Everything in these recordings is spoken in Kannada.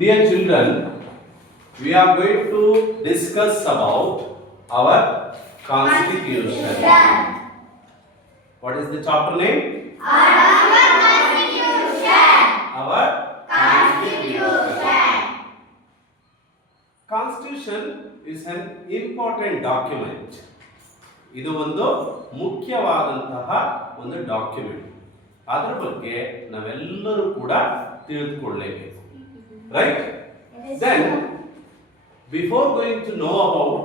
Dear children, we are going to discuss about our constitution. What is the chapter name? Our Constitution. Our Constitution. Constitution is an important document. ಇದು ಒಂದು ಮುಖ್ಯವಾದಂತಹ ಒಂದು ಡಾಕ್ಯುಮೆಂಟ್. ಅದರ ಬಗ್ಗೆ ನಾವೆಲ್ಲರೂ ಕೂಡ ತಿಳಿದುಕೊಳ್ಳಬೇಕು. Right? Then, before going to know about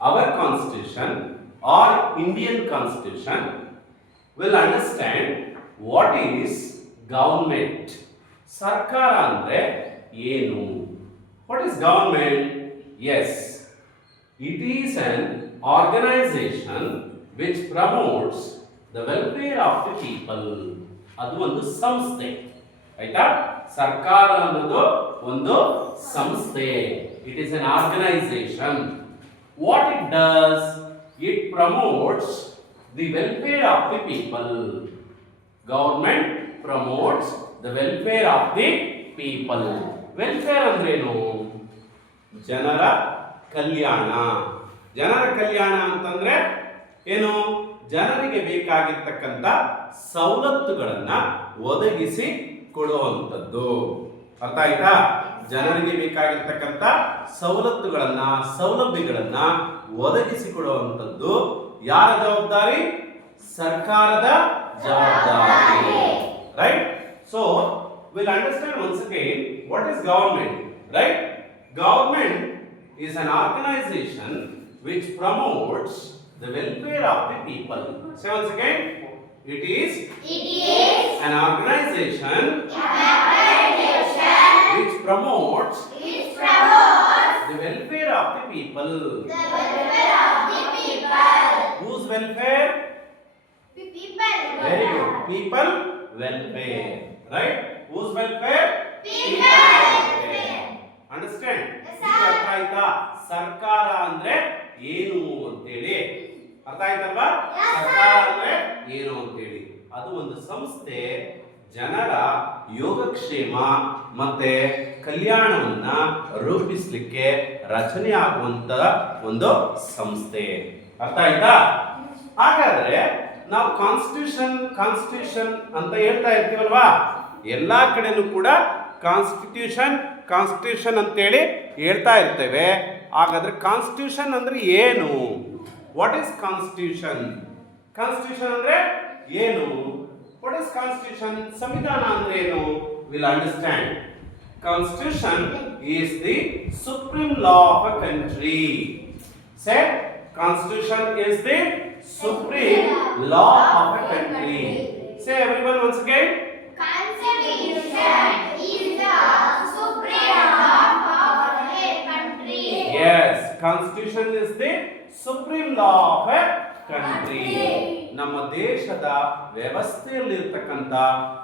our constitution or Indian constitution, we'll understand what is government. ಸರ್ಕಾರ ಅಂದ್ರೆ ಏನು? What is government? Yes, it is an organization which promotes the welfare of the people. ಅದು ಒಂದು ಸಂಸ್ಥೆ. ಆಯ್ತಾ? ಸರ್ಕಾರ ಅನ್ನೋದು ಒಂದು ಸಂಸ್ಥೆ. It is an organization. What it does? It promotes the welfare of the people. Government promotes the welfare of the people. Welfare ಅಂದ್ರೇನು? ಜನರ ಕಲ್ಯಾಣ. ಜನರ ಕಲ್ಯಾಣ ಅಂತಂದ್ರೆ ಏನು? ಜನರಿಗೆ ಬೇಕಾಗಿರ್ತಕ್ಕಂಥ ಸವಲತ್ತುಗಳನ್ನ ಒದಗಿಸಿ ಕೊಡುವಂಥದ್ದು. ಅರ್ಥ ಆಯ್ತಾ? ಜನರಿಗೆ ಬೇಕಾಗಿರ್ತಕ್ಕಂಥ ಸವಲತ್ತುಗಳನ್ನ ಸೌಲಭ್ಯಗಳನ್ನ ಒದಗಿಸಿ ಕೊಡುವಂಥದ್ದು ಯಾರ ಜವಾಬ್ದಾರಿ? ಸರ್ಕಾರದ ಜವಾಬ್ದಾರಿ. Right? So, we'll understand once again what is government. Right? Government is an organization which promotes the welfare of the people. Say once again, it is an organization which promotes the welfare of the people. Whose welfare? Very good. People welfare. Right? Whose welfare? People welfare. Understand? Yes, sir. ಅರ್ಥ ಆಯ್ತಾ? ಸರ್ಕಾರ ಅಂದ್ರೆ ಏನು ಅಂತೇಳಿ ಅರ್ಥ ಆಯ್ತಲ್ವಾ? Yes, sir. ಸರ್ಕಾರ ಅಂದ್ರೆ ಏನು ಅಂತೇಳಿ ಅದು ಒಂದು ಸಂಸ್ಥೆ ಜನರ ಯೋಗಕ್ಷೇಮ ಮತ್ತೆ ಕಲ್ಯಾಣವನ್ನ ರೂಪಿಸಲಿಕ್ಕೆ ರಚನೆ ಆಗುವಂತ ಒಂದು ಸಂಸ್ಥೆ. ಅರ್ಥ ಆಯ್ತಾ? ಹಾಗಾದ್ರೆ ನಾವು ಕಾನ್ಸ್ಟಿಟ್ಯೂಷನ್ ಅಂತ ಹೇಳ್ತಾ ಇರ್ತೀವಲ್ವಾ, ಎಲ್ಲಾ ಕಡೆನೂ ಕೂಡ ಕಾನ್ಸ್ಟಿಟ್ಯೂಷನ್ ಅಂತೇಳಿ ಹೇಳ್ತಾ ಇರ್ತೇವೆ. ಹಾಗಾದ್ರೆ ಕಾನ್ಸ್ಟಿಟ್ಯೂಷನ್ ಅಂದ್ರೆ ಏನು? What is constitution? ಕಾನ್ಸ್ಟಿಟ್ಯೂಷನ್ ಅಂದ್ರೆ ಏನು? What is constitution? ಸಂವಿಧಾನ ಅಂದ್ರೆ ಏನು? Will understand. Constitution is the supreme law of a country. Say, Constitution is the supreme law of a country. Say everyone once again. Constitution is the supreme law of a country. Yes, Constitution is the supreme law of a country. ನಮ್ಮ ದೇಶದ ವ್ಯವಸ್ಥೆಯಲ್ಲಿರ್ತಕ್ಕಂಥ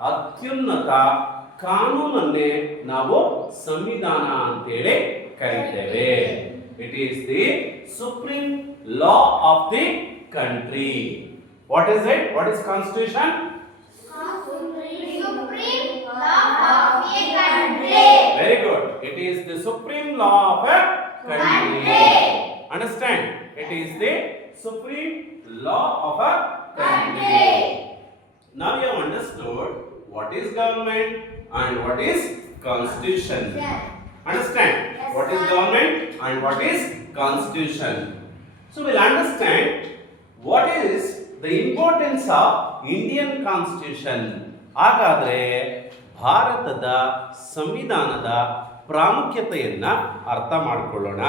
ಅತ್ಯುನ್ನತ ಕಾನೂನನ್ನೇ ನಾವು ಸಂವಿಧಾನ ಅಂತೇಳಿ ಕರೀತೇವೆ. It is the supreme law of the country. What is it? What is constitution? Supreme law of a country. Very good. It is the supreme law of a country. Understand? It is the supreme law of a country. Now you have understood what is government and what is constitution. Yes. Understand? Yes, What is sir. government and what is constitution. So we'll understand what is the importance of Indian constitution. ಹಾಗಾದ್ರೆ ಭಾರತದ ಸಂವಿಧಾನದ ಪ್ರಾಮುಖ್ಯತೆಯನ್ನ ಅರ್ಥ ಮಾಡಿಕೊಳ್ಳೋಣ.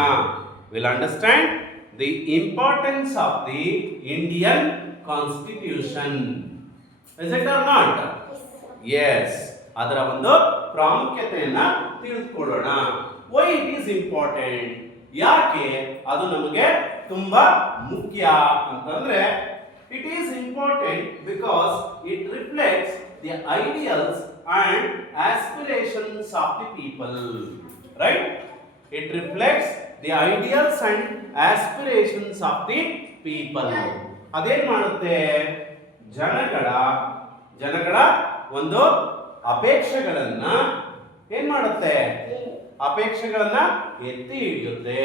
We'll understand the importance of the Indian constitution. Is it or not? Yes. ಅದರ ಒಂದು ಪ್ರಾಮುಖ್ಯತೆಯನ್ನ ತಿಳಿದುಕೊಳ್ಳೋಣ. Why it is important? ಯಾಕೆ ಅದು ನಮಗೆ ತುಂಬಾ ಮುಖ್ಯ ಅಂತಂದ್ರೆ, it is important because it reflects the ideals and aspirations of the people. Right? It reflects the ideals and aspirations of the people. ಅದೇನ್ ಮಾಡುತ್ತೆ? ಜನಗಳ ಒಂದು ಅಪೇಕ್ಷೆಗಳನ್ನ ಏನ್ ಮಾಡುತ್ತೆ? ಅಪೇಕ್ಷೆಗಳನ್ನ ಎತ್ತಿ ಹಿಡಿಯುತ್ತೆ.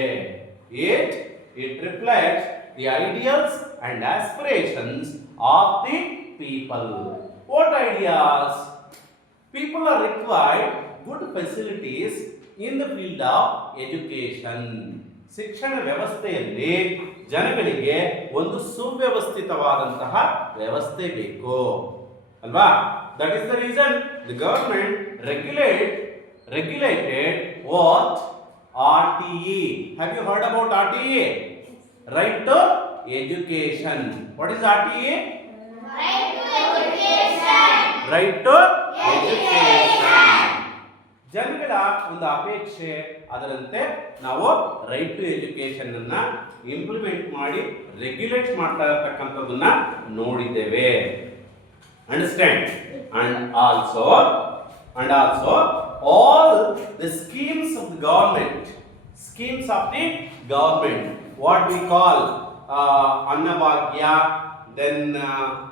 It reflects the ideals and aspirations of the people. What ideas? People are required good facilities in the field of education. ಶಿಕ್ಷಣ ವ್ಯವಸ್ಥೆಯಲ್ಲಿ ಜನಗಳಿಗೆ ಒಂದು ಸುವ್ಯವಸ್ಥಿತವಾದಂತಹ ವ್ಯವಸ್ಥೆ ಬೇಕು ಅಲ್ವಾ? That is the reason the government regulated what? RTE. Have you heard about RTE? Right to education. What is RTE? Right to education. Right to education. ಜನಗಳ ಒಂದು ಅಪೇಕ್ಷೆ ಅದರಂತೆ ನಾವು ರೈಟ್ ಟು ಎಜುಕೇಶನ್ ಅನ್ನ ಇಂಪ್ಲಿಮೆಂಟ್ ಮಾಡಿ ರೆಗ್ಯುಲೇಟ್ ಮಾಡ್ತಾ ಇರತಕ್ಕಂಥದ್ದನ್ನ ನೋಡಿದ್ದೇವೆ. Understand? And also all the schemes of the government, what we call Annabhagya, then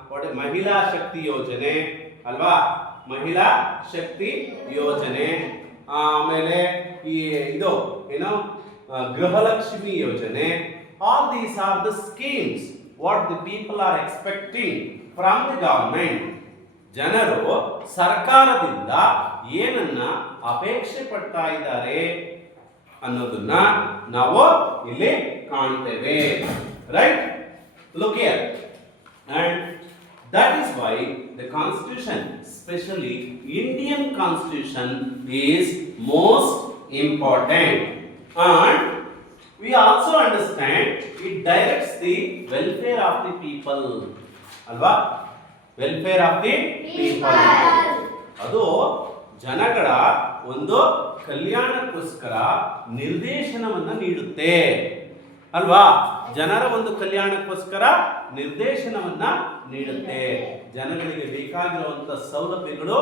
what is Mahila Shakti Yojane, alva? Mahila Shakti Yojane, ಆಮೇಲೆ ಇದು ಏನು ಗೃಹಲಕ್ಷ್ಮಿ ಯೋಜನೆ. All these are the schemes what the people are expecting from the government. ಜನರು ಸರ್ಕಾರದಿಂದ ಏನನ್ನ ಅಪೇಕ್ಷೆ ಪಡ್ತಾ ಇದ್ದಾರೆ ಅನ್ನೋದನ್ನ ನಾವು ಇಲ್ಲಿ ಕಾಣ್ತೇವೆ. Right? Look here. And that is why the constitution, especially Indian constitution, is most important. And we also understand it directs the welfare of the people. Alva? Welfare of the people. ಅದು ಜನಗಳ ಒಂದು ಕಲ್ಯಾಣಕ್ಕೋಸ್ಕರ ನಿರ್ದೇಶನವನ್ನು ನೀಡುತ್ತೆ ಅಲ್ವಾ? ಜನರ ಒಂದು ಕಲ್ಯಾಣಕ್ಕೋಸ್ಕರ ನಿರ್ದೇಶನವನ್ನ ನೀಡುತ್ತೆ. ಜನಗಳಿಗೆ ಬೇಕಾಗಿರುವಂತ ಸೌಲಭ್ಯಗಳು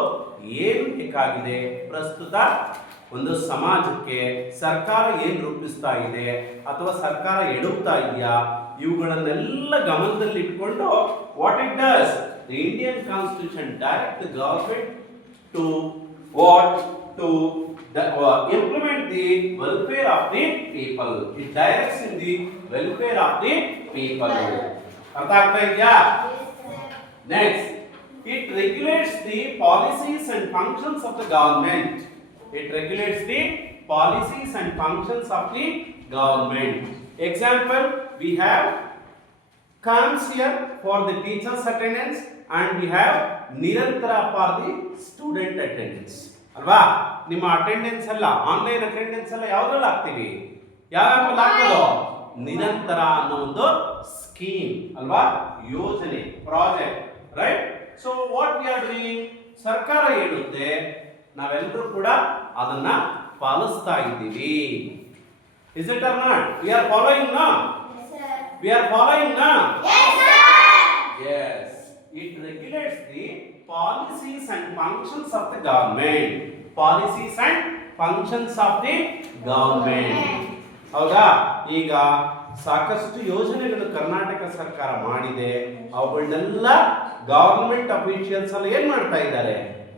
ಏನು ಬೇಕಾಗಿದೆ, ಪ್ರಸ್ತುತ ಒಂದು ಸಮಾಜಕ್ಕೆ ಸರ್ಕಾರ ಏನು ರೂಪಿಸ್ತಾ ಇದೆ ಅಥವಾ ಸರ್ಕಾರ ಎಡುತ್ತಾ ಇದೆಯಾ, ಇವುಗಳನ್ನೆಲ್ಲ ಗಮನದಲ್ಲಿ ಇಟ್ಕೊಂಡು what it does, the Indian constitution direct the government to what to implement the welfare of the people. It directs in the welfare of the people. ಅರ್ಥ ಆಗ್ತಾ ಇದೆಯಾ? Next, it regulates the policies and functions of the government. It regulates the policies and functions of the government. Example, we have comes here for the teachers attendance and we have Nirantara for the student attendance. ಅಲ್ವಾ? ನಿಮ್ಮ ಅಟೆಂಡೆನ್ಸ್ ಎಲ್ಲ ಆನ್ಲೈನ್ ಅಟೆಂಡೆನ್ಸ್ ಎಲ್ಲ ಯಾವ್ದ್ರಲ್ಲಿ ಹಾಕ್ತೀವಿ? ಯಾವ್ಯಾವ ಹಾಕೋದು? ನಿರಂತರ ಅನ್ನೋ ಒಂದು ಸ್ಕೀಮ್ ಅಲ್ವಾ, ಯೋಜನೆ, project. Right? So what we are doing, ಸರ್ಕಾರ ಹೇಳುತ್ತೆ, ನಾವೆಲ್ಲರೂ ಕೂಡ ಅದನ್ನ ಪಾಲಿಸ್ತಾ ಇದ್ದೀವಿ. Is it or not? We are following ನಾ? ವಿ ಆರ್ ಫಾಲೋಯಿಂಗ್ ನಾ? Yes. It regulates the policies and functions of the government. Policies and functions of the government. ಹೌದಾ? ಈಗ ಸಾಕಷ್ಟು ಯೋಜನೆಗಳು ಕರ್ನಾಟಕ ಸರ್ಕಾರ ಮಾಡಿದೆ. ಅವುಗಳನ್ನೆಲ್ಲ ಗವರ್ಮೆಂಟ್ ಅಫಿಷಿಯಲ್ಸ್ ಎಲ್ಲ ಏನ್ ಮಾಡ್ತಾ ಇದ್ದಾರೆ?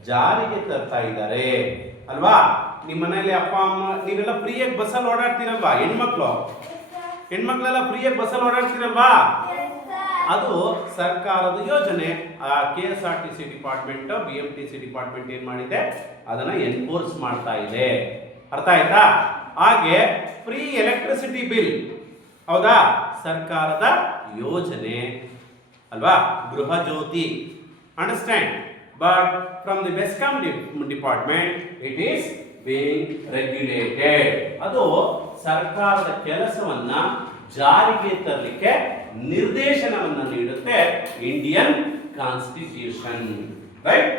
ಜಾರಿಗೆ ತರ್ತಾ ಇದ್ದಾರೆ ಅಲ್ವಾ? ನಿಮ್ಮ ಮನೆಯಲ್ಲಿ ಅಪ್ಪ ಅಮ್ಮ ನೀವೆಲ್ಲ ಫ್ರೀಯಾಗಿ ಬಸ್ಸಲ್ಲಿ ಓಡಾಡ್ತೀರಲ್ವಾ? ಹೆಣ್ಮಕ್ಳೆಲ್ಲ ಫ್ರೀಯಾಗಿ ಬಸ್ಸಲ್ಲಿ ಓಡಾಡ್ತೀರಲ್ವಾ? ಅದು ಸರ್ಕಾರದ ಯೋಜನೆ. KSRTC ಡಿಪಾರ್ಟ್ಮೆಂಟ್, BMTC ಡಿಪಾರ್ಟ್ಮೆಂಟ್ ಏನ್ ಮಾಡಿದೆ, ಅದನ್ನ ಎನ್ಫೋರ್ಸ್ ಮಾಡ್ತಾ ಇದೆ. ಅರ್ಥ ಆಯ್ತಾ? ಹಾಗೆ ಫ್ರೀ ಎಲೆಕ್ಟ್ರಿಸಿಟಿ ಬಿಲ್, ಹೌದಾ, ಸರ್ಕಾರದ ಯೋಜನೆ ಅಲ್ವಾ? Gruha Jyothi, understand? But from the BESCOM department it is being regulated. ಅದು ಸರ್ಕಾರದ ಕೆಲಸವನ್ನ ಜಾರಿಗೆ ತರಲಿಕ್ಕೆ ನಿರ್ದೇಶನವನ್ನು ನೀಡುತ್ತೆ Indian constitution. Right?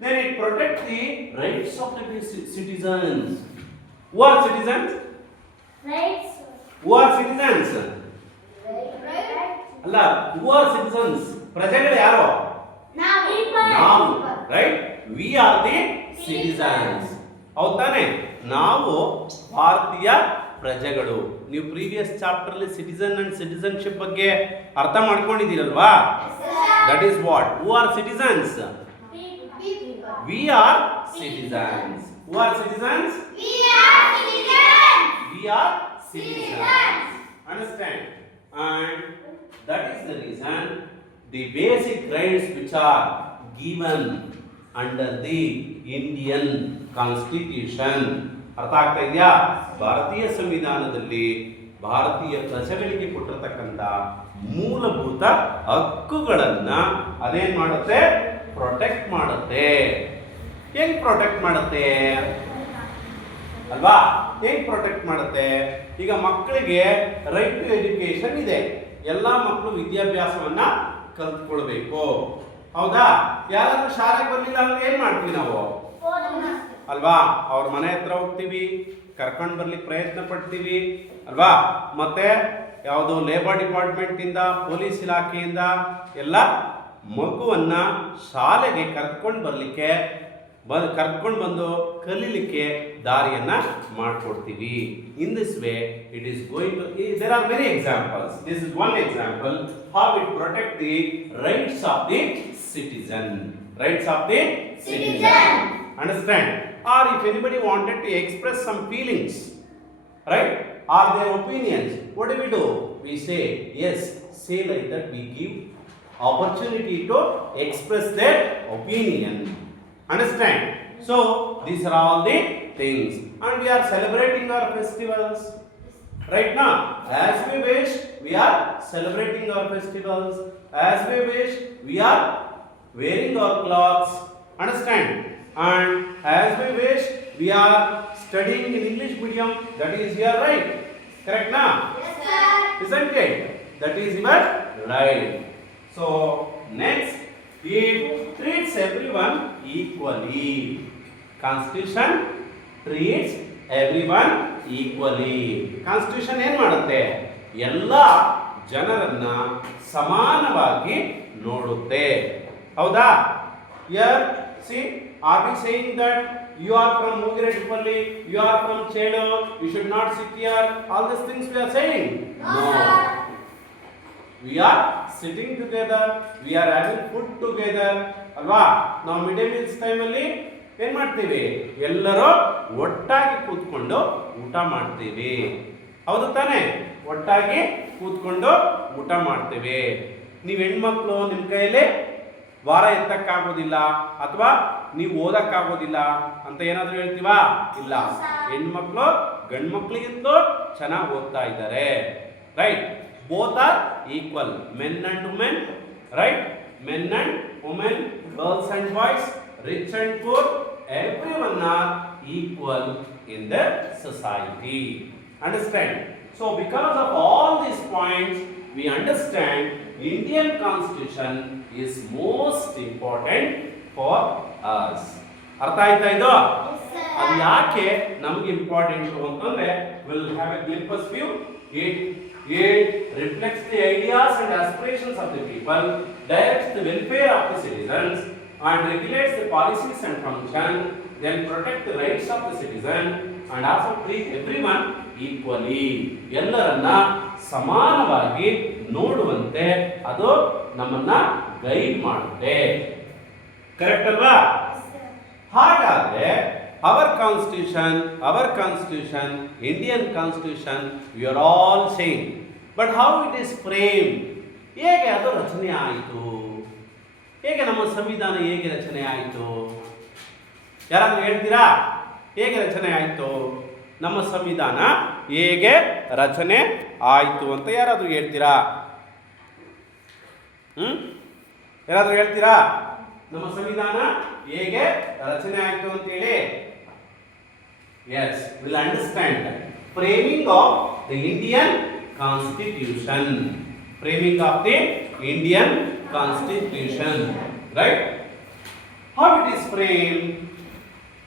Then it protects the rights of the citizens. Who are citizens? Rights. Who are citizens? ಅಲ್ಲ, who are citizens? ಪ್ರಜೆಗಳು ಯಾರು? ನಾವು. Right? We are the citizens. ಹೌದಾನೆ? ನಾವು ಭಾರತೀಯ ಪ್ರಜೆಗಳು. ನೀವು ಪ್ರೀವಿಯಸ್ ಚಾಪ್ಟರ್ ಅಲ್ಲಿ ಸಿಟಿಸನ್ ಅಂಡ್ ಸಿಟಿಸನ್ಶಿಪ್ ಬಗ್ಗೆ ಅರ್ಥ ಮಾಡ್ಕೊಂಡಿದ್ದೀರಲ್ವಾ? That is what. Who are citizens? We are citizens. Who are citizens? We are citizens. The basic rights which are given under the Indian constitution. ಅರ್ಥ ಆಗ್ತಾ ಇದೆಯಾ? ಭಾರತೀಯ ಸಂವಿಧಾನದಲ್ಲಿ ಭಾರತೀಯ ಪ್ರಜೆಗಳಿಗೆ ಕೊಟ್ಟಿರತಕ್ಕಂಥ ಮೂಲಭೂತ ಹಕ್ಕುಗಳನ್ನ ಅದೇನ್ ಮಾಡುತ್ತೆ? ಪ್ರೊಟೆಕ್ಟ್ ಮಾಡುತ್ತೆ. ಹೆಂಗ್ ಪ್ರೊಟೆಕ್ಟ್ ಮಾಡುತ್ತೆ ಅಲ್ವಾ? ಹೇಗೆ ಪ್ರೊಟೆಕ್ಟ್ ಮಾಡುತ್ತೆ? ಈಗ ಮಕ್ಕಳಿಗೆ ರೈಟ್ ಟು ಎಜುಕೇಶನ್ ಇದೆ. ಎಲ್ಲ ಮಕ್ಕಳು ವಿದ್ಯಾಭ್ಯಾಸವನ್ನ ಕಲ್ತ್ಕೊಳ್ಬೇಕು, ಹೌದಾ? ಯಾರಾದ್ರೂ ಶಾಲೆಗೆ ಬರ್ಲಿಲ್ಲ ಅಂದ್ರೆ ಏನ್ ಮಾಡ್ತೀವಿ ನಾವು ಅಲ್ವಾ? ಅವ್ರ ಮನೆ ಹತ್ರ ಹೋಗ್ತೀವಿ, ಕರ್ಕೊಂಡು ಬರ್ಲಿಕ್ಕೆ ಪ್ರಯತ್ನ ಪಡ್ತೀವಿ ಅಲ್ವಾ? ಮತ್ತೆ ಯಾವುದೋ ಲೇಬರ್ ಡಿಪಾರ್ಟ್ಮೆಂಟ್ ಇಂದ, ಪೊಲೀಸ್ ಇಲಾಖೆಯಿಂದ ಎಲ್ಲ ಮಗುವನ್ನ ಶಾಲೆಗೆ ಕರ್ಕೊಂಡು ಬರ್ಲಿಕ್ಕೆ ಕರ್ಕೊಂಡು ಬಂದು ಕಲೀಲಿಕ್ಕೆ ದಾರಿಯನ್ನ ಮಾಡ್ಕೊಡ್ತೀವಿ. In this way it is going to, there are many examples. This is one example how it protect the rights of the citizen. Rights of the Citizen. Understand? Or if anybody wanted to express some feelings, right, or their opinions, what do? We say yes, say like that. We give opportunity to express their opinion. Understand? So these are all the things, and we are celebrating our festivals right now. As we wish, we are celebrating our festivals. As we wish, we are wearing our clothes. Understand? And as we wish, we are studying in English medium. That is your right. Correct now? Yes, sir. Isn't it? That is your right. So next, it treats everyone equally. Constitution treats everyone equally. Constitution ಏನು ಮಾಡುತ್ತೆ? ಎಲ್ಲ ಜನರನ್ನ ಸಮಾನವಾಗಿ ನೋಡುತ್ತೆ, ಹೌದಾ? Here, see, are we saying that you are from Mugiredipalli, you are from Chedo, you should not sit here? All these things we are saying? No, sir. We are sitting together, we are having food together, ಅಲ್ವಾ? ನಾವು ಮಿಡ್ ಡೇ ಮೀಲ್ಸ್ ಟೈಮಲ್ಲಿ ಏನ್ ಮಾಡ್ತೀವಿ? ಎಲ್ಲರೂ ಒಟ್ಟಾಗಿ ಕೂತ್ಕೊಂಡು ಊಟ ಮಾಡ್ತೀವಿ, ಹೌದು ತಾನೇ? ಒಟ್ಟಾಗಿ ಕೂತ್ಕೊಂಡು ಊಟ ಮಾಡ್ತೀವಿ. ನೀವು ಹೆಣ್ಮಕ್ಳು ನಿಮ್ಮ ಕೈಯಲ್ಲಿ ವಾರ ಎತ್ತಕ್ಕಾಗೋದಿಲ್ಲ ಅಥವಾ ನೀವು ಓದಕ್ಕಾಗೋದಿಲ್ಲ ಅಂತ ಏನಾದರೂ ಹೇಳ್ತೀವಾ? ಇಲ್ಲ. ಹೆಣ್ಮಕ್ಳು ಗಂಡು ಮಕ್ಳಿಗಿಂತಲೂ ಚೆನ್ನಾಗಿ ಓದ್ತಾ ಇದ್ದಾರೆ, right? Both are equal, men and women, right? Men and women, girls and boys, rich and poor, everyone are equal in the society. Understand? So because of all these points, we understand Indian Constitution is most important for us. ಅರ್ಥ ಆಯ್ತಾ ಇದು? Yes, sir. ಅದು ಯಾಕೆ ನಮಗೆ ಇಂಪಾರ್ಟೆಂಟ್ ಅಂತಂದ್ರೆ, will have A glimpse view. It reflects the ideas and aspirations of the people, directs the welfare of the citizens, and regulates the policies and function, then protect the rights of the citizen, and also treat everyone equally. ಎಲ್ಲರನ್ನ ಸಮಾನವಾಗಿ ನೋಡುವಂತೆ ಅದು ನಮ್ಮನ್ನ ಗೈಡ್ ಮಾಡುತ್ತೆ. ಕರೆಕ್ಟ್ ಅಲ್ವಾ? ಹಾಗಾದ್ರೆ our constitution, Indian constitution, we are all saying, but how it is framed? ಹೇಗೆ ಅದು ರಚನೆ ಆಯಿತು? ಹೇಗೆ ನಮ್ಮ ಸಂವಿಧಾನ ಹೇಗೆ ರಚನೆ ಆಯಿತು? ಯಾರಾದ್ರೂ ಹೇಳ್ತೀರಾ? ಹೇಗೆ ರಚನೆ ಆಯಿತು? ನಮ್ಮ ಸಂವಿಧಾನ ಹೇಗೆ ರಚನೆ ಆಯಿತು ಅಂತ ಯಾರಾದ್ರೂ ಹೇಳ್ತೀರಾ? ಯಾರಾದ್ರೂ ಹೇಳ್ತೀರಾ? ನಮ್ಮ ಸಂವಿಧಾನ ಹೇಗೆ ರಚನೆ ಆಯಿತು ಅಂತ ಹೇಳಿ? Yes, we'll understand that. Framing of the Indian Constitution. Framing of the Indian Constitution. Right? How it is framed?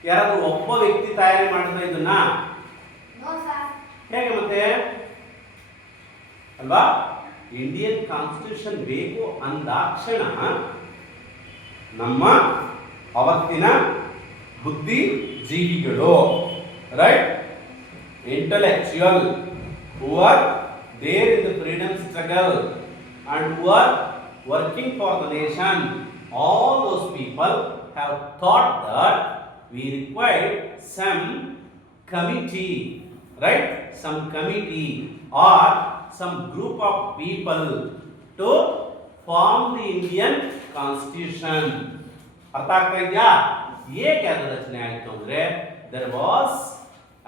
ಯಾರಾದ್ರೂ ಒಬ್ಬ ವ್ಯಕ್ತಿ ತಯಾರಿ ಮಾಡಿದ್ರೆ ಇದನ್ನ? No, sir. ಹೇಗೆ ಮತ್ತೆ ಅಲ್ವಾ? ಇಂಡಿಯನ್ ಕಾನ್ಸ್ಟಿಟ್ಯೂಷನ್ ಬೇಕು ಅಂದಾಕ್ಷಣ ನಮ್ಮ ಅವತ್ತಿನ ಬುದ್ಧಿಜೀವಿಗಳು, right, intellectual, who are there in the freedom struggle and who are working for the nation, all those people have thought that we require some committee, right? Some committee or some group of people to form the Indian constitution. ಅರ್ಥ ಆಗ್ತಾ ಇದೆಯಾ? ಹೇಗೆ ಅದು ರಚನೆ ಆಯಿತು ಅಂದ್ರೆ there was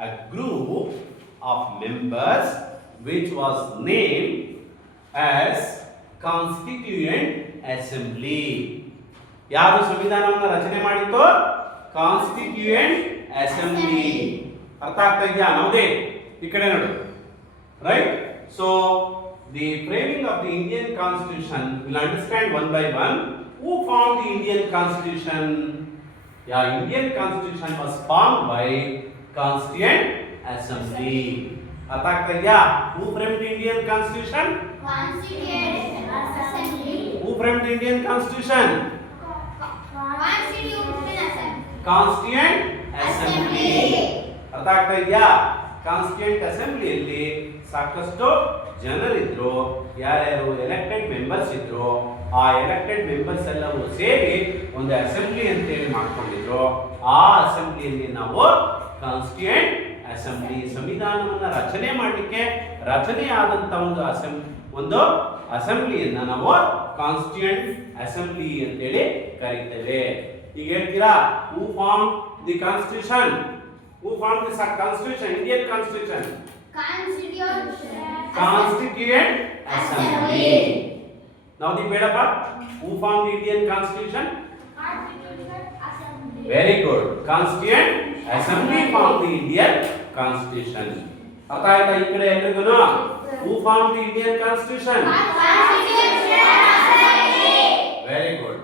a group of members which was named as Constituent Assembly. ಯಾರು ಸಂವಿಧಾನವನ್ನು ರಚನೆ ಮಾಡಿತ್ತು? Constituent assembly. ಅರ್ಥ ಆಗ್ತಾ ಇದೆಯಾ? ನೌದೇ ಈ ಕಡೆ ನೋಡು. Right? So the framing of the Indian Constitution will understand one by one. Who formed the Indian Constitution? Yeah, Indian Constitution was formed by Constituent Assembly. ಅರ್ಥ ಆಗ್ತಾ ಇದೆಯಾ? Who framed the Indian Constitution? Constituent Assembly. Who framed the Indian Constitution? Constituent Constituent Assembly. ಅರ್ಥ ಆಗ್ತಾ ಇದೆಯಾ? ಕಾನ್ಸ್ಟಿಟ್ಯೂಯೆಂಟ್ ಅಸೆಂಬ್ಲಿಯಲ್ಲಿ ಸಾಕಷ್ಟು ಜನರಿದ್ರು. ಯಾರ್ಯಾರು ಎಲೆಕ್ಟೆಡ್ ಮೆಂಬರ್ಸ್ ಇದ್ರು, ಆ ಎಲೆಕ್ಟೆಡ್ ಮೆಂಬರ್ಸ್ ಎಲ್ಲವೂ ಸೇರಿ ಒಂದು ಅಸೆಂಬ್ಲಿ ಅಂತೇಳಿ ಮಾಡ್ಕೊಂಡಿದ್ರು. ಆ ಅಸೆಂಬ್ಲಿಯಲ್ಲಿ ನಾವು ಕಾನ್ಸ್ಟಿಟ್ಯೂಯೆಂಟ್ ಅಸೆಂಬ್ಲಿ, ಸಂವಿಧಾನವನ್ನು ರಚನೆ ಮಾಡಲಿಕ್ಕೆ ರಚನೆ ಆದಂತ ಒಂದು ಅಸೆಂಬ್ಲಿಯನ್ನ ನಾವು ಕಾನ್ಸ್ಟಿಟ್ಯೂಯೆಂಟ್ ಅಸೆಂಬ್ಲಿ ಅಂತೇಳಿ ಕರೀತೇವೆ. ಈಗ ಹೇಳ್ತೀರಾ, who form the constitution? Who form the constitution, Indian constitution? Constituent assembly. ನೌದಿ ಬೇಡಪ್ಪ, who form the Indian constitution? Very good. Constituent assembly form the Indian constitution. ಅರ್ಥ ಆಯ್ತಾ ಈ ಕಡೆ ಎಲ್ರಿಗೂ? Who form the Indian constitution? Very good.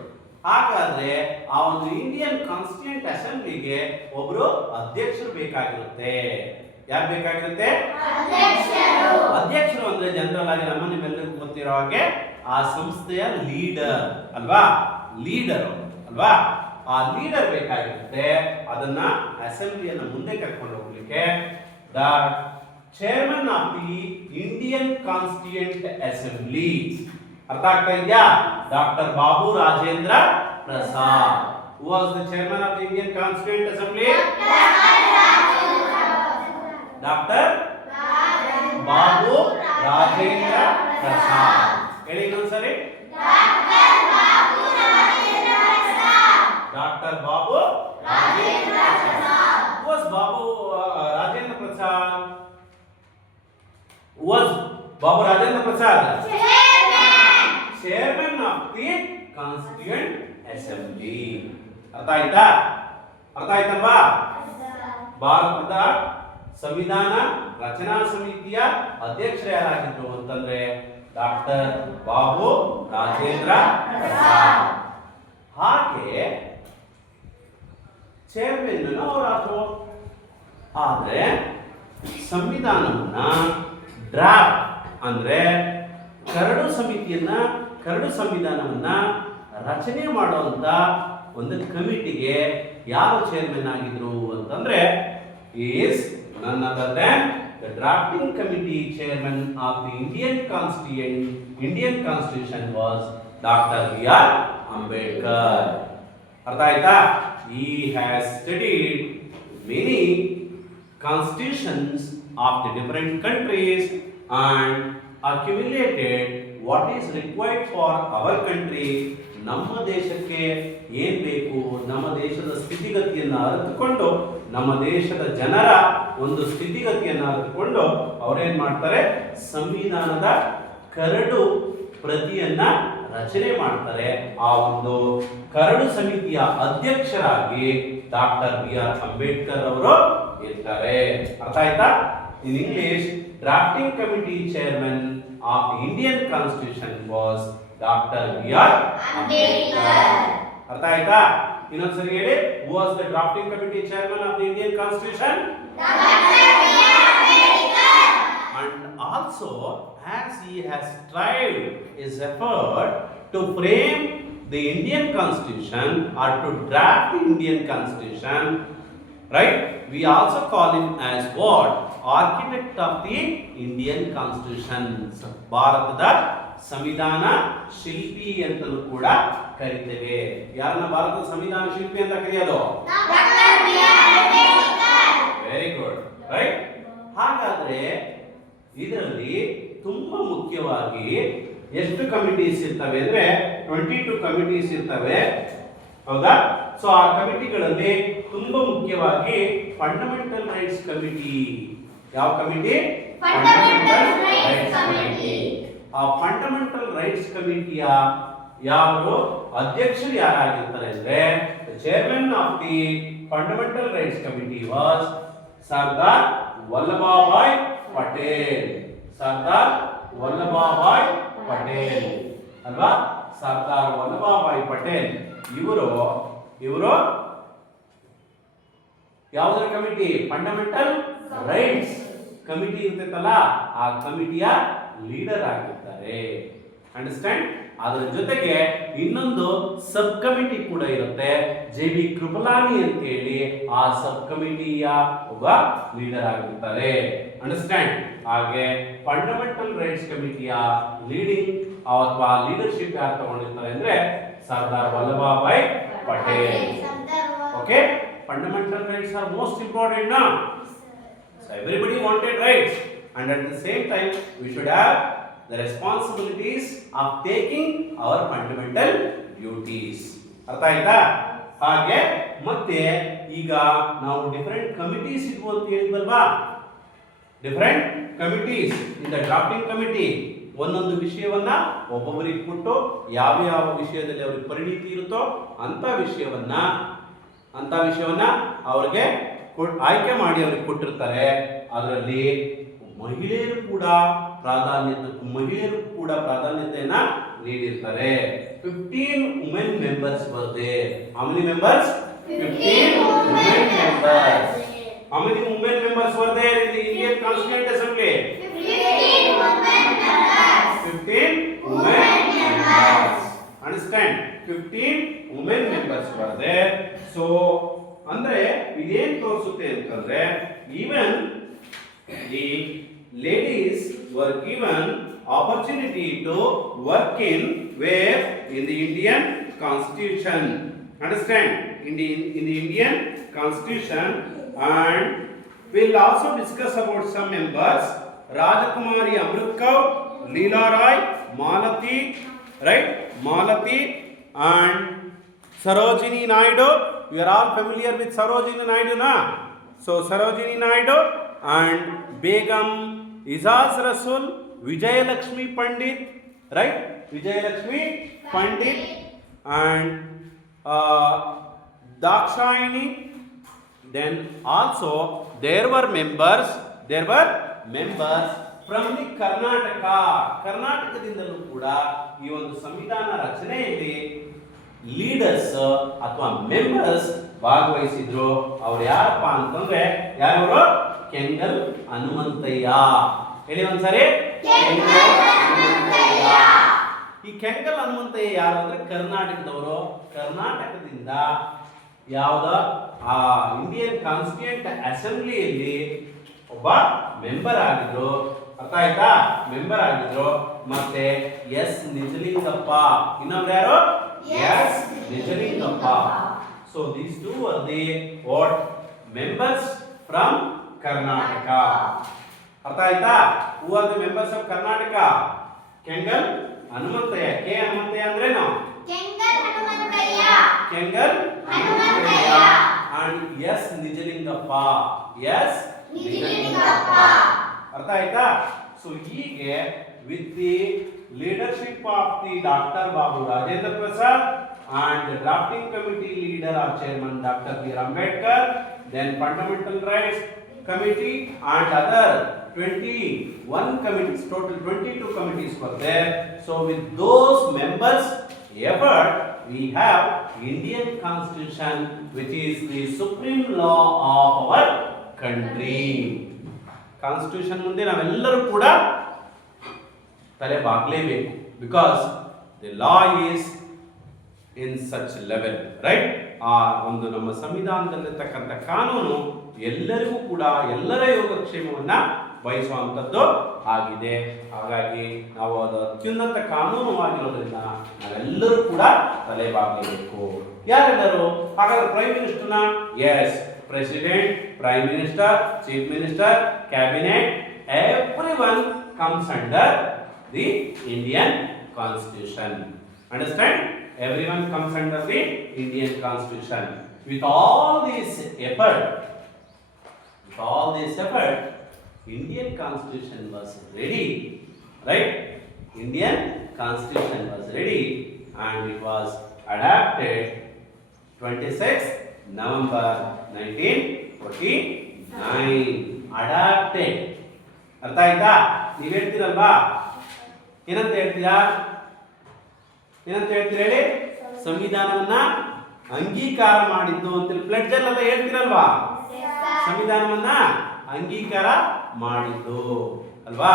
ಹಾಗಾದ್ರೆ ಆ ಒಂದು ಇಂಡಿಯನ್ ಕಾನ್ಸ್ಟಿಟ್ಯೂಯೆಂಟ್ ಅಸೆಂಬ್ಲಿಗೆ ಒಬ್ರು ಅಧ್ಯಕ್ಷರು ಬೇಕಾಗಿರುತ್ತೆ. ಯಾರು ಬೇಕಾಗಿರುತ್ತೆ? ಅಧ್ಯಕ್ಷರು ಅಂದ್ರೆ ಜನರಲ್ ಆಗಿ ನಿಮ್ಮೆಲ್ಲರಿಗೂ ಗೊತ್ತಿರೋ ಹಾಗೆ ಆ ಸಂಸ್ಥೆಯ ಲೀಡರ್ ಅಲ್ವಾ? ಲೀಡರ್ ಅಲ್ವಾ? ಆ ಲೀಡರ್ ಬೇಕಾಗಿರುತ್ತೆ. ಅದನ್ನ ಅಸೆಂಬ್ಲಿಯನ್ನ ಮುಂದೆ ಕರ್ಕೊಂಡು ಹೋಗ್ಲಿಕ್ಕೆ the chairman of the Indian constituent assembly. ಅರ್ಥ ಆಗ್ತಾ ಇದೆಯಾ? Doctor Babu Rajendra Prasad. Who was the chairman of the Indian Constituent Assembly? Dr. Babu Rajendra Prasad. ಹೇಳಿ ಇನ್ನೊಂದ್ಸರಿ. Doctor Babu Rajendra Prasad. Who was Babu Rajendra Prasad? Who was Babu Rajendra Prasad? Chairman of the constituent assembly. ಅರ್ಥ ಆಯ್ತಾ? ಅರ್ಥ ಆಯ್ತಲ್ವಾ? ಭಾರತದ ಸಂವಿಧಾನ ರಚನಾ ಸಮಿತಿಯ ಅಧ್ಯಕ್ಷರು ಯಾರಾಗಿದ್ರು ಅಂತಂದ್ರೆ ಡಾಕ್ಟರ್ ಬಾಬು ರಾಜೇಂದ್ರ ಪ್ರಸಾದ್. ಹಾಗೆ ಚೇರ್ಮನ್ ಅವರಾದ್ರು. ಆದ್ರೆ ಸಂವಿಧಾನವನ್ನ ಡ್ರಾಫ್ಟ್ ಅಂದ್ರೆ ಕರಡು ಸಂವಿಧಾನವನ್ನ ರಚನೆ ಮಾಡುವಂತ ಒಂದು ಕಮಿಟಿಗೆ ಯಾರು ಚೇರ್ಮನ್ ಆಗಿದ್ರು ಅಂತಂದ್ರೆ is none other than the drafting committee chairman of the Indian Constitution was Dr. B.R. Ambedkar. ಅರ್ಥ ಆಯ್ತಾ? He has studied many constitutions of the different countries and accumulated what is required for our country. ನಮ್ಮ ದೇಶಕ್ಕೆ ಏನ್ ಬೇಕು, ನಮ್ಮ ದೇಶದ ಸ್ಥಿತಿಗತಿಯನ್ನು ಅರಿತುಕೊಂಡು, ನಮ್ಮ ದೇಶದ ಜನರ ಒಂದು ಸ್ಥಿತಿಗತಿಯನ್ನು ಅರಿತುಕೊಂಡು ಅವರೇನ್ ಮಾಡ್ತಾರೆ, ಸಂವಿಧಾನದ ಕರಡು ಪ್ರತಿಯನ್ನ ರಚನೆ ಮಾಡ್ತಾರೆ. ಆ ಒಂದು ಕರಡು ಸಮಿತಿಯ ಅಧ್ಯಕ್ಷರಾಗಿ ಡಾಕ್ಟರ್ B.R. ಅಂಬೇಡ್ಕರ್ ಅವರು ಇರ್ತಾರೆ. ಅರ್ಥ ಆಯ್ತಾ? In English, drafting committee chairman of Indian constitution was doctor B.R. Ambedkar. ಅರ್ಥ ಆಯ್ತಾ? ಇನ್ನೊಂದ್ಸರಿ ಹೇಳಿ. Who was the drafting committee chairman of the Indian Constitution? Dr. B.R. Ambedkar. And also, as he has tried his effort to frame the Indian Constitution or to draft the Indian Constitution, right? We also call him as what? Architect of the Indian Constitution. ಭಾರತದ ಸಂವಿಧಾನ ಶಿಲ್ಪಿ ಅಂತಲೂ ಕೂಡ ಕರೀತೇವೆ. ಯಾರನ್ನ ಭಾರತದ ಸಂವಿಧಾನ ಶಿಲ್ಪಿ ಅಂತ ಕರೆಯೋದು? Dr. B.R. Ambedkar. Very good, right? ಹಾಗಾದ್ರೆ ಇದರಲ್ಲಿ ತುಂಬಾ ಮುಖ್ಯವಾಗಿ ಎಷ್ಟು ಕಮಿಟೀಸ್ ಇರ್ತವೆ ಅಂದ್ರೆ 22 ಕಮಿಟೀಸ್ ಇರ್ತವೆ, ಹೌದಾ? ಸೊ ಆ ಕಮಿಟಿಗಳಲ್ಲಿ ತುಂಬಾ ಮುಖ್ಯವಾಗಿ ಫಂಡಮೆಂಟಲ್ ರೈಟ್ಸ್ ಕಮಿಟಿ. ಯಾವ ಕಮಿಟಿ? Fundamental Rights Committee. ಆ ಫಂಡಮೆಂಟಲ್ ರೈಟ್ಸ್ ಕಮಿಟಿಯ ಯಾರು ಅಧ್ಯಕ್ಷರು ಯಾರಾಗಿರ್ತಾರೆ ಅಂದ್ರೆ chairman of the fundamental rights committee was Sardar Vallabhbhai Patel. Sardar Vallabhbhai Patel ಅಲ್ವಾ? ಸರ್ದಾರ್ ವಲ್ಲಭಭಾಯ್ ಪಟೇಲ್ ಇವರು ಯಾವುದರ ಕಮಿಟಿ? ಫಂಡಮೆಂಟಲ್ ರೈಟ್ಸ್ ಕಮಿಟಿ ಇರ್ತೈತಲ್ಲ, ಆ ಕಮಿಟಿಯ ಲೀಡರ್ ಆಗಿರ್ತಾರೆ. ಅಂಡರ್ಸ್ಟ್ಯಾಂಡ್? ಅದರ ಜೊತೆಗೆ ಇನ್ನೊಂದು ಸಬ್ ಕಮಿಟಿ ಕೂಡ ಇರುತ್ತೆ, JB ಕೃಪಲಾನಿ ಅಂತ ಹೇಳಿ, ಆ ಸಬ್ ಕಮಿಟಿಯ ಒಬ್ಬ ಲೀಡರ್ ಆಗಿರ್ತಾರೆ. ಅಂಡರ್ಸ್ಟ್ಯಾಂಡ್? ಹಾಗೆ ಫಂಡಮೆಂಟಲ್ ರೈಟ್ಸ್ ಕಮಿಟಿಯ ಲೀಡಿಂಗ್ ಅಥವಾ ಲೀಡರ್ಶಿಪ್ ಯಾರು ತಗೊಂಡಿರ್ತಾರೆ ಅಂದ್ರೆ Sardar Vallabhbhai Patel. Okay, fundamental rights are most important now. So everybody wanted rights, and at the same time we should have the responsibilities of taking our fundamental duties. ಅರ್ಥ ಆಯ್ತಾ? ಹಾಗೆ ಮತ್ತೆ ಈಗ ನಾವು ಡಿಫರೆಂಟ್ ಕಮಿಟೀಸ್ ಇದ್ವು ಅಂತ ಹೇಳಿದ್ವಲ್ವಾ? Different committees in the drafting committee ಒಂದೊಂದು ವಿಷಯವನ್ನ ಒಬ್ಬೊಬ್ಬರಿಗೆ ಕೊಟ್ಟು ಯಾವ ಯಾವ ವಿಷಯದಲ್ಲಿ ಅವ್ರಿಗೆ ಪರಿಣಿತಿ ಇರುತ್ತೋ ಅಂತ ವಿಷಯವನ್ನ ಅವ್ರಿಗೆ ಆಯ್ಕೆ ಮಾಡಿ ಅವ್ರಿಗೆ ಕೊಟ್ಟಿರ್ತಾರೆ. ಅದರಲ್ಲಿ ಮಹಿಳೆಯರು ಕೂಡ ಪ್ರಾಧಾನ್ಯತೆಯನ್ನ ನೀಡಿರ್ತಾರೆ. 15 ವುಮೆನ್ ಮೆಂಬರ್ಸ್ ಬರ್ದೆ. How many members? 15 women members. How many women members were there in the Indian Constituent Assembly? 15 women members. 15 women members. Understand? 15 women members were there. So ಅಂದ್ರೆ ಇದೇನ್ ತೋರಿಸುತ್ತೆ ಅಂತಂದ್ರೆ even the ladies were given opportunity to work in where? In the Indian Constitution. Understand? In the Indian Constitution. And we'll also discuss about some members. Rajakumari Amrit Kaur, Leela Rai, Malati, right? Malati and Sarojini Naidu. We are all familiar with Sarojini Naidu, na? So Sarojini Naidu and Begum Izaz Rasul, Vijayalakshmi Pandit, right? Vijayalakshmi Pandit and Dakshayani. Then also there were members from the ಕರ್ನಾಟಕದಿಂದಲೂ ಕೂಡ ಈ ಒಂದು ಸಂವಿಧಾನ ರಚನೆಯಲ್ಲಿ ಲೀಡರ್ಸ್ ಅಥವಾ ಮೆಂಬರ್ಸ್ ಭಾಗವಹಿಸಿದ್ರು. ಅವ್ರು ಯಾರಪ್ಪ ಅಂತಂದ್ರೆ ಯಾರವರು? ಕೆಂಗಲ್ ಹನುಮಂತಯ್ಯ. ಹೇಳಿ ಒಂದ್ಸರಿ. ಕೆಂಗಲ್ ಹನುಮಂತಯ್ಯ. ಈ ಕೆಂಗಲ್ ಹನುಮಂತಯ್ಯ ಯಾರು ಅಂದ್ರೆ ಕರ್ನಾಟಕದವರು. ಕರ್ನಾಟಕದಿಂದ ಯಾವ್ದ ಆ ಇಂಡಿಯನ್ ಕಾನ್ಸ್ಟಿಟ್ಯೂಂಟ್ ಅಸೆಂಬ್ಲಿಯಲ್ಲಿ ಒಬ್ಬ ಮೆಂಬರ್ ಆಗಿದ್ರು. ಅರ್ಥ ಆಯ್ತಾ? ಮೆಂಬರ್ ಆಗಿದ್ರು. ಮತ್ತೆ ಎಸ್ ನಿಜಲಿಂಗಪ್ಪ. ಇನ್ನೊಬ್ರು ಯಾರು? S Nijalingappa. So these two are the what members from Karnataka. ಅರ್ಥ ಆಯ್ತಾ? Who are the members of Karnataka? Kengal Hanumanthaiah. K Hanumanthaiah ಅಂದ್ರೇನು? Kengal Hanumanthaiah. Kengal Hanumanthaiah. and S Nijalingappa. S Nijalingappa. ಅರ್ಥ ಆಯ್ತಾ? ಸೊ ಹೀಗೆ with the leadership of the Dr. Babu Rajendra Prasad and the drafting committee leader or chairman Dr. B. Ambedkar, then fundamental rights committee and other 21 committees, total 22 committees were there. So with those members effort we have Indian Constitution, which is the supreme law of our country. Constitution ಮುಂದೆ ನಾವೆಲ್ಲರೂ ಕೂಡ ತಲೆ ಬಾಗಲೇಬೇಕು. Because the law is in such level, right? ಆ ಒಂದು ನಮ್ಮ ಸಂವಿಧಾನದಲ್ಲಿರ್ತಕ್ಕಂಥ ಕಾನೂನು ಎಲ್ಲರಿಗೂ ಕೂಡ ಎಲ್ಲರ ಯೋಗಕ್ಷೇಮವನ್ನ ಬಯಸುವಂಥದ್ದು ಆಗಿದೆ. ಹಾಗಾಗಿ ನಾವು ಅದು ಅತ್ಯುನ್ನತ ಕಾನೂನುವಾಗಿರೋದ್ರಿಂದ ನಾವೆಲ್ಲರೂ ಕೂಡ ತಲೆ ಬಾಗಲೇಬೇಕು. ಯಾರೆಲ್ಲರೂ? ಹಾಗಾದ್ರೆ ಪ್ರೈಮ್ ಮಿನಿಸ್ಟರ್ನ? Yes, president, prime minister, chief minister, cabinet, everyone comes under the Indian Constitution. Understand? Everyone comes under the Indian Constitution. With all this effort, Indian Constitution was ready, right? Indian Constitution was ready and it was adapted 26th November 1949. Adapted. ಅರ್ಥ ಆಯ್ತಾ? ನೀವು ಹೇಳ್ತೀರಲ್ವಾ, ಏನಂತ ಹೇಳ್ತೀರಾ ಹೇಳಿ? ಸಂವಿಧಾನವನ್ನ ಅಂಗೀಕಾರ ಮಾಡಿದ್ದು ಅಂತೇಳಿ ಪ್ಲೆಡ್ಜ್ ಅಲ್ಲೆಲ್ಲ ಹೇಳ್ತೀರಲ್ವಾ? ಸಂವಿಧಾನವನ್ನ ಅಂಗೀಕಾರ ಮಾಡಿದ್ದು ಅಲ್ವಾ?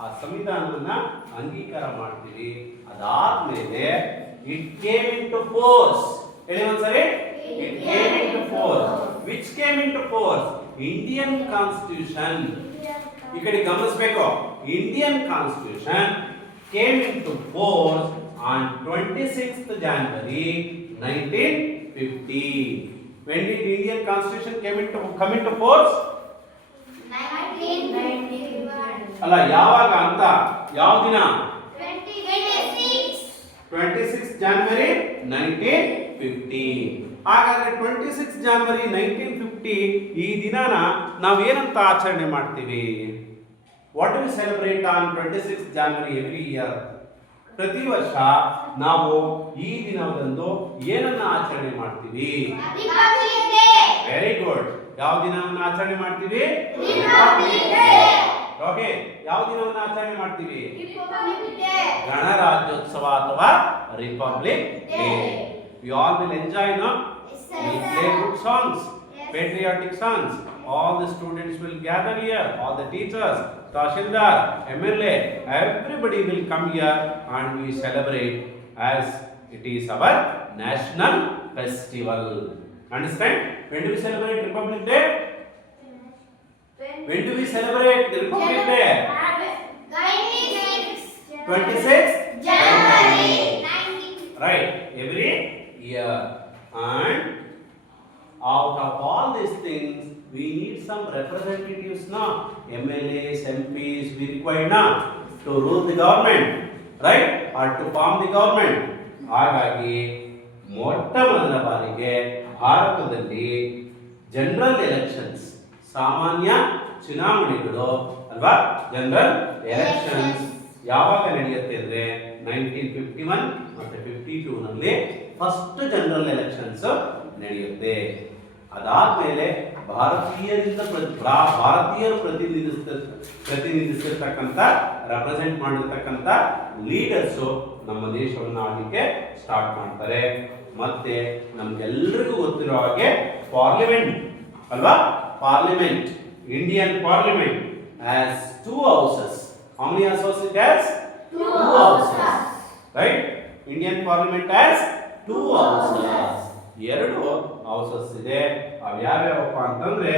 ಆ ಸಂವಿಧಾನವನ್ನ ಅಂಗೀಕಾರ ಮಾಡ್ತೀವಿ. ಅದಾದ್ಮೇಲೆ it came into force. ಹೇಳಿ ಒಂದ್ಸರಿ. It came into force. Which came into force? Indian constitution. ಈ ಕಡೆ ಗಮನಿಸಬೇಕು. Indian constitution came into force on 26th January 1950. When did Indian Constitution come into force? 1951. ಅಲ್ಲ, ಯಾವಾಗ ಅಂತ, ಯಾವ ದಿನ? 26 January 1950. ಹಾಗಾದ್ರೆ 26 January 1950 ಈ ದಿನನ ನಾವು ಏನಂತ ಆಚರಣೆ ಮಾಡ್ತೀವಿ? What we celebrate on 26 January every year? ಪ್ರತಿ ವರ್ಷ ನಾವು ಈ ದಿನದಂದು ಏನನ್ನ ಆಚರಣೆ ಮಾಡ್ತೀವಿ? Republic Day. Very good. ಯಾವ ದಿನವನ್ನು ಆಚರಣೆ ಮಾಡ್ತೀವಿ? Republic Day. ಓಕೆ, ಯಾವ ದಿನವನ್ನು ಆಚರಣೆ ಮಾಡ್ತೀವಿ? Republic Day. ಗಣರಾಜ್ಯೋತ್ಸವ ಅಥವಾ republic day. We all will enjoy, no? Yes, We sir. play good songs, Yes. patriotic songs. All the students will gather here, all the teachers, Tahsildar, MLA, everybody will come here and we celebrate as it is our national festival. Understand? When do we celebrate Republic Day? When do we celebrate the Republic Day? 26th January 1950. Right, every year. And out of all these things, we need some representatives now. MLAs, MPs, we require now to rule the government, right? Or to form the government. ಹಾಗಾಗಿ ಮೊಟ್ಟ ಮೊದಲ ಬಾರಿಗೆ ಭಾರತದಲ್ಲಿ ಜನರಲ್ ಎಲೆಕ್ಷನ್ಸ್, ಸಾಮಾನ್ಯ ಚುನಾವಣೆಗಳು ಅಲ್ವಾ, ಜನರಲ್ ಎಲೆಕ್ಷನ್ಸ್ ಯಾವಾಗ ನಡೆಯುತ್ತೆ ಅಂದ್ರೆ 1951 ಮತ್ತೆ 52 ನಲ್ಲಿ ಫಸ್ಟ್ ಜನರಲ್ ಎಲೆಕ್ಷನ್ಸ್ ನಡೆಯುತ್ತೆ. ಅದಾದ್ಮೇಲೆ ಭಾರತೀಯರು ಪ್ರತಿನಿಧಿಸಿರ್ತಕ್ಕಂಥ ರೆಪ್ರೆಸೆಂಟ್ ಮಾಡಿರ್ತಕ್ಕಂಥ ಲೀಡರ್ಸು ನಮ್ಮ ದೇಶವನ್ನು ಆಳ್ಲಿಕ್ಕೆ ಸ್ಟಾರ್ಟ್ ಮಾಡ್ತಾರೆ. ಮತ್ತೆ ನಮ್ಗೆಲ್ರಿಗೂ ಗೊತ್ತಿರೋ ಹಾಗೆ ಪಾರ್ಲಿಮೆಂಟ್ ಅಲ್ವಾ, parliament, Indian parliament has 2 houses. How many houses it has? 2 houses. Right? Indian Parliament has 2 houses. 2 houses ಇದೆ. ಅವು ಯಾವ್ಯಾವಪ್ಪ ಅಂತಂದ್ರೆ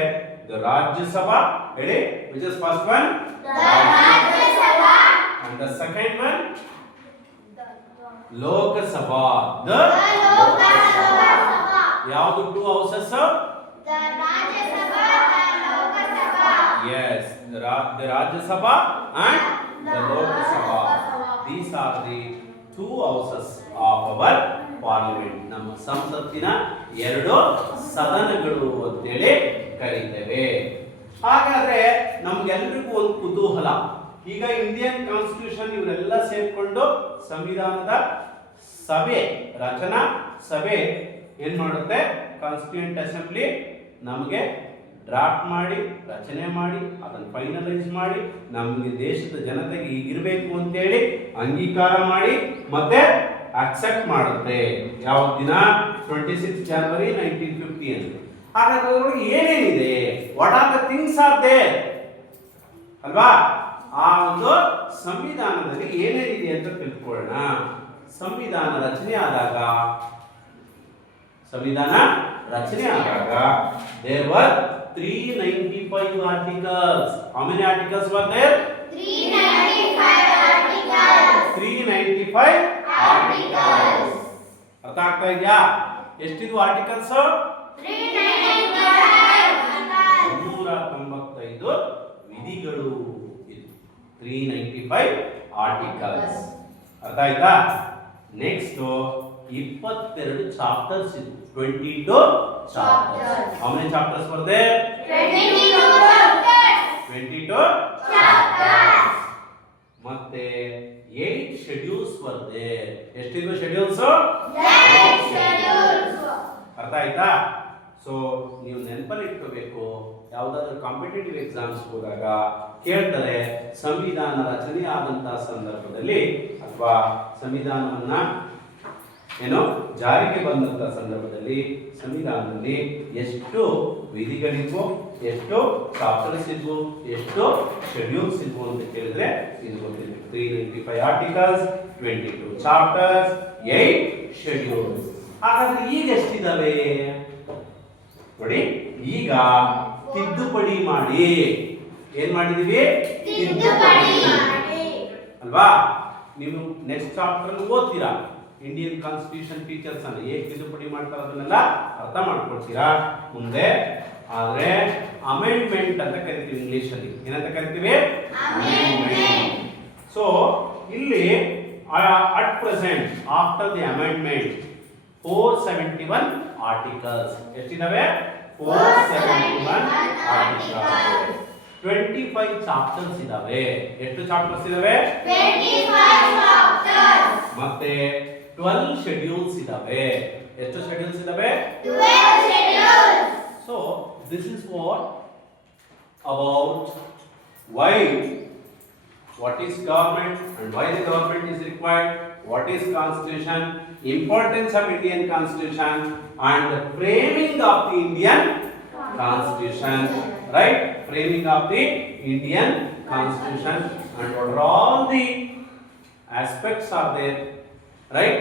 the Rajya Sabha, ಹೇಳಿ, which is first one? The Rajya Sabha. And the second one? Lok Sabha. The Lok Sabha. ಯಾವುದು 2 houses? The Rajya Sabha and Lok Sabha. Yes, the Rajya Sabha and the Lok Sabha. These are the 2 houses of our parliament. ನಮ್ಮ ಸಂಸತ್ತಿನ 2 ಸದನಗಳು ಅಂತೇಳಿ ಕರೀತೇವೆ. ಹಾಗಾದ್ರೆ ನಮ್ಗೆಲ್ರಿಗೂ ಒಂದು ಕುತೂಹಲ, ಈಗ ಇಂಡಿಯನ್ ಕಾನ್ಸ್ಟಿಟ್ಯೂಷನ್ ಇವರೆಲ್ಲ ಸೇರ್ಕೊಂಡು ಸಂವಿಧಾನದ ಸಭೆ, ರಚನಾ ಸಭೆ ಏನ್ ಮಾಡುತ್ತೆ? ಕಾನ್ಸ್ಟಿಟ್ಯೂಯೆಂಟ್ ಅಸೆಂಬ್ಲಿ ನಮಗೆ ಡ್ರಾಫ್ಟ್ ಮಾಡಿ, ರಚನೆ ಮಾಡಿ, ಅದನ್ನು ಫೈನಲೈಸ್ ಮಾಡಿ, ನಮಗೆ ದೇಶದ ಜನತೆಗೆ ಹೀಗಿರಬೇಕು ಅಂತೇಳಿ ಅಂಗೀಕಾರ ಮಾಡಿ ಮತ್ತೆ ಅಕ್ಸೆಪ್ಟ್ ಮಾಡುತ್ತೆ. ಯಾವ ದಿನ? 26 January 1950 ಅಂತ. ಹಾಗಾದ್ರೆ ಅದರೊಳಗೆ ಏನೇನಿದೆ? What are the things are there ಅಲ್ವಾ? ಆ ಒಂದು ಸಂವಿಧಾನದಲ್ಲಿ ಏನೇನಿದೆ ಅಂತ ತಿಳ್ಕೊಳ್ಳೋಣ. ಸಂವಿಧಾನ ರಚನೆ ಆದಾಗ there were 395 articles. How many articles were there? 395 articles. 395 articles. ಅರ್ಥ ಆಗ್ತಾ ಇದೆಯಾ? ಎಷ್ಟಿದು ಆರ್ಟಿಕಲ್ಸ್? 395 ವಿಧಿಗಳು. 395 ಆರ್ಟಿಕಲ್ಸ್. ಅರ್ಥ ಆಯ್ತಾ? ನೆಕ್ಸ್ಟ್ 22 ಚಾಪ್ಟರ್ಸ್ ಇದೆ. 22 chapters. How many chapters were there? 22 chapters. 22 Chapters. ಮತ್ತೆ 8 ಶೆಡ್ಯೂಲ್ಸ್ ವರ್ ದೇರ್. ಎಷ್ಟಿದ್ರು ಶೆಡ್ಯೂಲ್ಸ್? 8 schedules. ಅರ್ಥ ಆಯ್ತಾ? ಸೊ ನೀವು ನೆನಪಲ್ಲಿ ಇಟ್ಕೋಬೇಕು, ಯಾವುದಾದ್ರೂ ಕಾಂಪಿಟೇಟಿವ್ ಎಕ್ಸಾಮ್ಸ್ ಹೋದಾಗ ಕೇಳ್ತಾರೆ ಸಂವಿಧಾನ ರಚನೆ ಆದಂತಹ ಸಂದರ್ಭದಲ್ಲಿ ಅಥವಾ ಸಂವಿಧಾನವನ್ನ ಏನು ಜಾರಿಗೆ ಬಂದಂತಹ ಸಂದರ್ಭದಲ್ಲಿ ಸಂವಿಧಾನದಲ್ಲಿ ಎಷ್ಟು ವಿಧಿಗಳಿದ್ವು, ಎಷ್ಟು ಚಾಪ್ಟರ್ಸ್ ಇದ್ವು, ಎಷ್ಟು ಶೆಡ್ಯೂಲ್ಸ್ ಇದ್ವು ಅಂತ ಕೇಳಿದ್ರೆ ಇದು ಗೊತ್ತಿದೆ. 395 ಆರ್ಟಿಕಲ್ಸ್, 22 ಚಾಪ್ಟರ್ಸ್, 8 ಶೆಡ್ಯೂಲ್ಸ್. ಹಾಗಾದ್ರೆ ಈಗ ಎಷ್ಟಿದಾವೆ ನೋಡಿ? ಈಗ ತಿದ್ದುಪಡಿ ಮಾಡಿ ಏನ್ ಮಾಡಿದೀವಿ? ತಿದ್ದುಪಡಿ ಮಾಡಿ. ಅಲ್ವಾ? ನೀವು ನೆಕ್ಸ್ಟ್ ಚಾಪ್ಟರ್ ಓದ್ತೀರಾ, ಇಂಡಿಯನ್ ಕಾನ್ಸ್ಟಿಟ್ಯೂಷನ್ ಫೀಚರ್ಸ್ ಅನ್ನು ಹೇಗೆ ತಿದ್ದುಪಡಿ ಮಾಡ್ತಾರೆ ಅದನ್ನೆಲ್ಲ ಅರ್ಥ ಮಾಡ್ಕೊಳ್ತೀರಾ ಮುಂದೆ. ಆದ್ರೆ ಅಮೆಂಡ್ಮೆಂಟ್ ಅಂತ ಕರಿತೀವಿ ಇಂಗ್ಲಿಷ್ ಅಲ್ಲಿ. ಏನಂತ ಕರಿತೀವಿ? Amendment. ಸೊ ಇಲ್ಲಿ at present after the amendment 471 articles ಎಷ್ಟಿದಾವೆ? 471 ಆರ್ಟಿಕಲ್ಸ್. 25 ಚಾಪ್ಟರ್ಸ್ ಇದಾವೆ. ಎಷ್ಟು ಚಾಪ್ಟರ್ಸ್ ಇದಾವೆ? 25 chapters. ಮತ್ತೆ 12 ಶೆಡ್ಯೂಲ್ಸ್ ಇದಾವೆ. ಎಷ್ಟು ಶೆಡ್ಯೂಲ್ಸ್ ಇದಾವೆ? 12 schedules. So this is what about why what is government and why the government is required, what is constitution, importance of Indian constitution and the framing of the Indian constitution, right? Framing of the Indian constitution and what are all the aspects are there, right,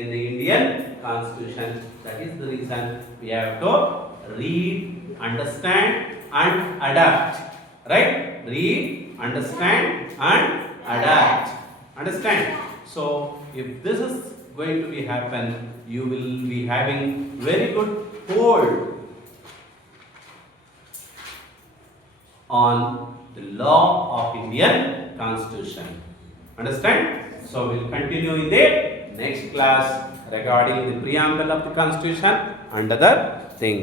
in the Indian constitution. That is the reason we have to read, understand and adapt, right? Read, understand and adapt. Understand? So if this is going to be happen, you will be having very good hold on the law of Indian constitution. Understand? So we'll continue in the next class regarding the preamble of the constitution and other thing.